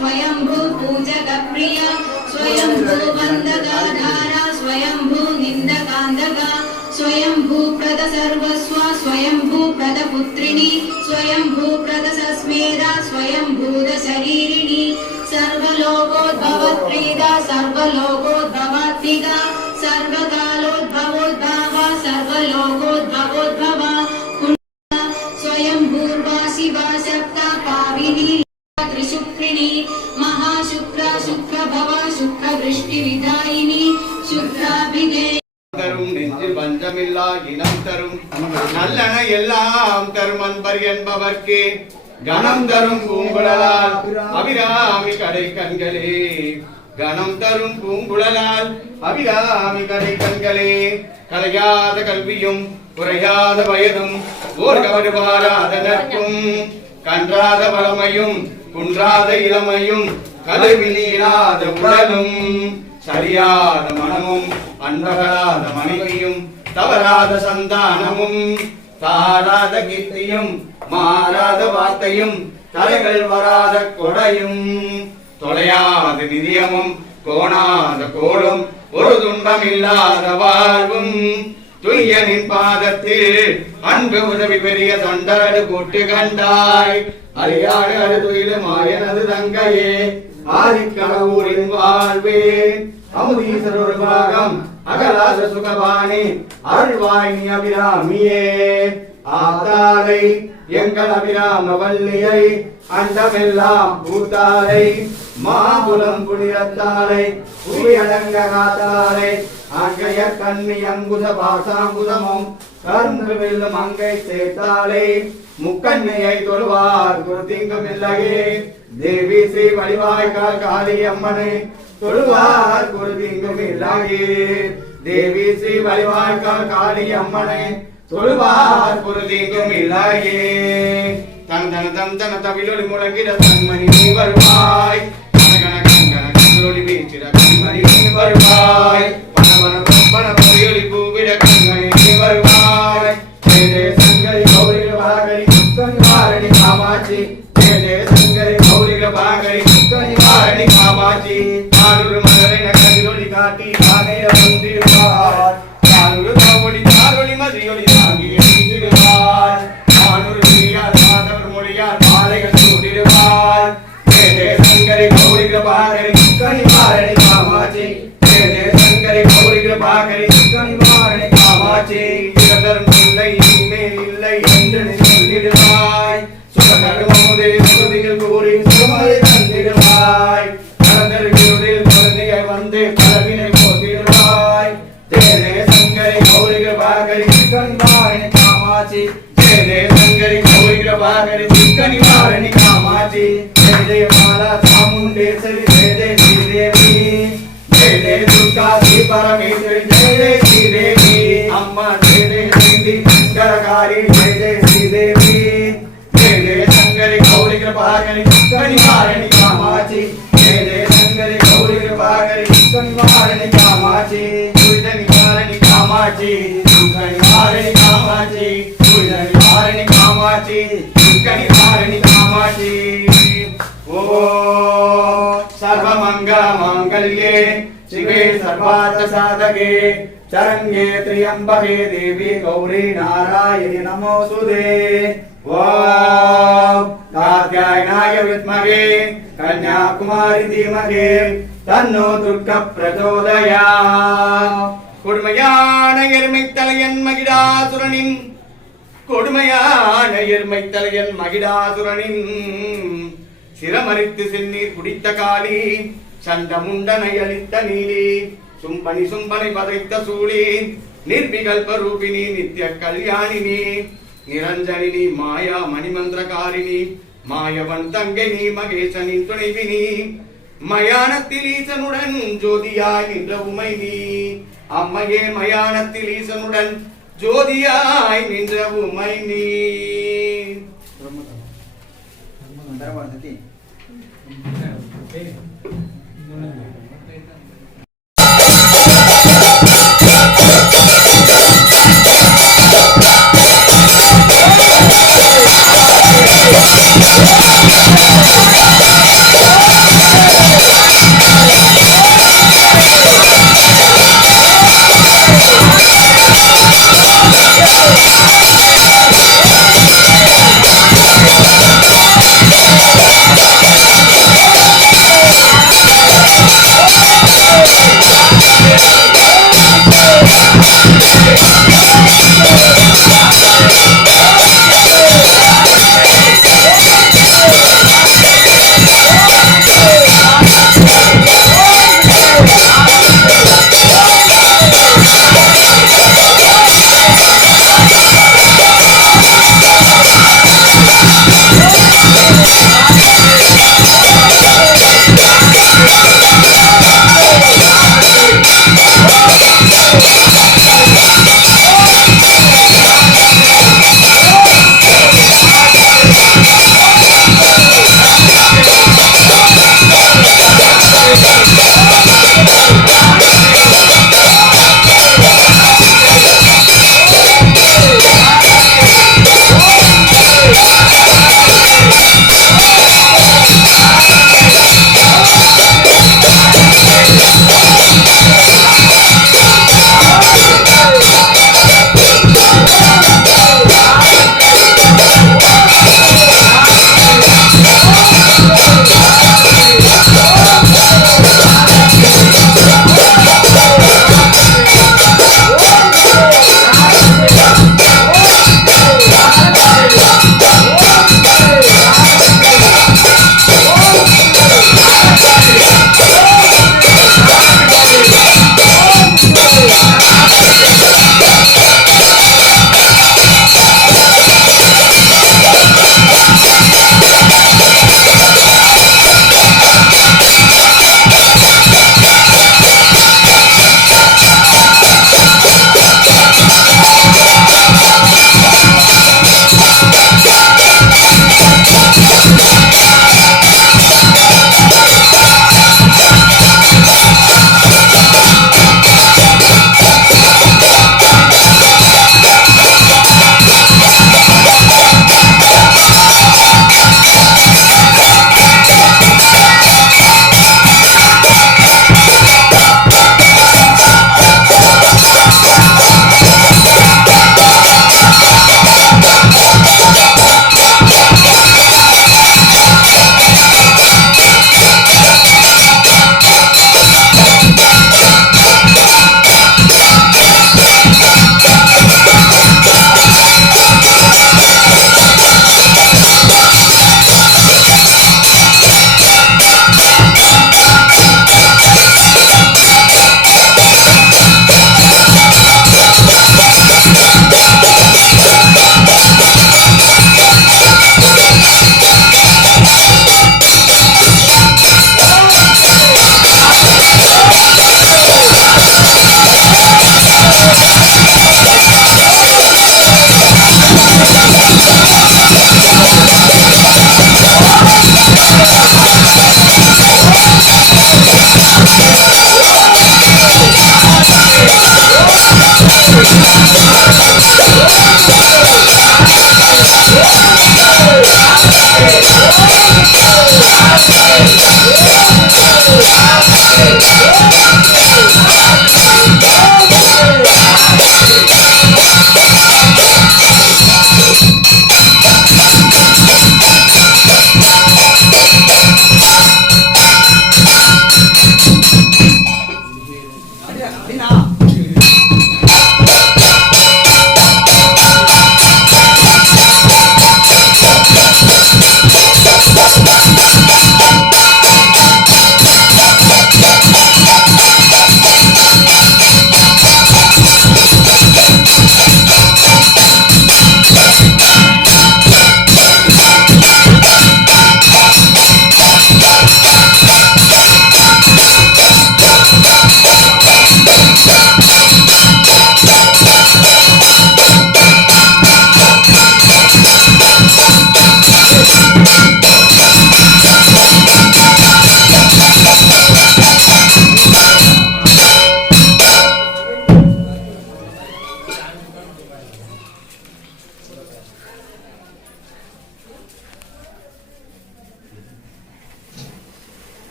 स्वयंभू पूजक प्रिया स्वयंभू वंदगाधारा स्वयंभू निंदकांदगा स्वयंभू प्रद सर्वस्व स्वयंभू प्रद पुत्रिणी स्वयंभू प्रद सस्मेधा स्वयंभूत शरीरिणी सर्वलोकोद्भवत्रीदा सर्वलोकोद्भवात्मिका सर्वकालोद्भवोद्भवा सर्वलोकोद्भवोद्भवा स्वयंभूर्वा शिवा शक्ता पाविनी त्रिशुक्रिणी महाशुक्र शुक्र भवा शुक्र वृष्टि विदायिनी शुक्राभिदे தரும் நெஞ்சு பஞ்சமில்லா இனம் தரும் நல்லன எல்லாம் தரும் அன்பர் என்பவர்க்கே கணம் தரும் பூங்குழலால் அபிராமி கடை கண்களே கணம் தரும் பூங்குழலால் அபிராமி கடை கண்களே கலையாத கல்வியும் குறையாத வயதும் ஓர் கவடுவாராத நட்பும் கன்றாத வளமையும் குன்றாத இளமையும் கருவிலீராத உடலும் சரியாத மனமும் அன்பகலாத மனைவியும் தவறாத சந்தானமும் தாராத கீர்த்தியும் மாறாத வார்த்தையும் தலைகள் வராத கொடையும் தொலையாத நிதியமும் கோணாத கோளும் ஒரு துன்பம் இல்லாத வாழ்வும் துய்யனின் பாதத்தில் அன்பு உதவி பெரிய தொண்டரடு கூட்டு கண்டாய் அறியாடு அடுதுயிடு மாயனது தங்கையே ஆதிக்கடவுரின் வாழ்வே அமுதீசர் ஒரு பாகம் அகலாத சுகபாணி அருள்வாய் நீ அபிராமியே ஆத்தாரை எங்கள் அபிராம வல்லியை அண்டமெல்லாம் பூத்தாரை மாபுலம் புனிரத்தாரை புவியடங்க காத்தாரை அங்கைய கண்ணி அங்குத பாசாங்குதமும் கரும்பு வெல்லும் அங்கை சேர்த்தாலே முக்கண்ணியை தொழுவார் குருதிங்கும் இல்லையே தேவி ஸ்ரீ வடிவாய்க்கால் காளி அம்மனை தொழுவார் குருதிங்கும் இல்லையே தேவி ஸ்ரீ வடிவாய்க்கால் காளி அம்மனை தொழுவார் குருதிங்கும் இல்லையே தன் தன தம் தன தவிலொலி முழங்கிட தன்மணி நீ வருவாய் கனகன கங்கன கங்களொலி வீச்சிட கண்மணி நீ வருவாய் பணவன பண பொறியொலி பூவிட கண்மணி நீ வருவாய் ஜெய சங்கரி கௌரிக பாகரி கனிவாரணி காமாட்சி ஜெய சங்கரி கௌரிக பாகரி கனிவாரணி காமாட்சி நானூறு மலரை நகரிலொலி காட்டி காணைய வந்திடுவார் நானூறு கௌரி தாரொலி மதியொலி தாங்கி எழுந்திடுவார் நானூறு மொழியார் மாதவர் மொழியார் மாலைகள் சூடிடுவார் ஜெய சங்கரி கௌரிக பாகரி கனிவாரணி காமாட்சி ஜெய சங்கரி கௌரிக பாகரி கனிவாரணி காமாட்சி தரும் இல்லை இனிமேல் இல்லை என்று சொல்லிடுவாய் சுகநடுமுதே சுகதிகள் கூறி சுகமதை தந்திடுவாய் கலந்தருகில் குழந்தையை வந்து கலவினை போட்டிடுவாய் ஜெய சங்கரி கௌரிக பாகரி கனிவாரணி காமாட்சி ஜெய சங்கரி கௌரிக பாகரி கனிவாரணி காமாட்சி ஜெய ஜெய மாலா சாமுண்டேஸ்வரி ஜெய ஜெய ஸ்ரீதேவி ஜெய ஜெய துர்கா ஸ்ரீ பரமேஸ்வரி ஜெய ஜெய ஸ்ரீதேவி அம்மா ஜெய ஜெய शंकरकारी जय जय श्रीदेवी जय जय शंकरी गौरी कृपाकरी कनिवारिणी कामाक्षी जय जय शंकरी गौरी कृपाकरी कनिवारिणी कामाक्षी दुर्जनिवारिणी कामाक्षी कनिवारिणी कामाक्षी दुर्जनिवारिणी कामाक्षी कनिवारिणी कामाक्षी ओ सर्वमंगल मांगल्ये शिवे सर्वार्थ साधके शरण्ये त्र्यंबके देवी गौरी नारायणी नमोस्तुते ओम कात्यायनाय विद्महे कन्याकुमारी धीमहि तन्नो दुर्गा प्रचोदयात् கொடுமையான எருமைத்தலையன் மகிடாசுரனின் கொடுமையான எருமைத்தலையன் மகிடாசுரனின் சிரமரித்து சென்னீர் குடித்த காளி சண்டமுண்டனை அளித்த நீலி சும்பனி சும்பனை பதைத்த சூழி நிர்விகல்ப ரூபிணி நித்ய கல்யாணினி நிரஞ்சனினி மாயா மணிமந்திரகாரிணி மாயவன் தங்கை நீ மகேசனின் துணைவினி மயானத்தில் ஈசனுடன் ஜோதியாய் நின்ற உமை நீ அம்மையே மயானத்தில் ஈசனுடன் ஜோதியாய் நின்ற உமை நீ Oh,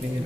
நீங்க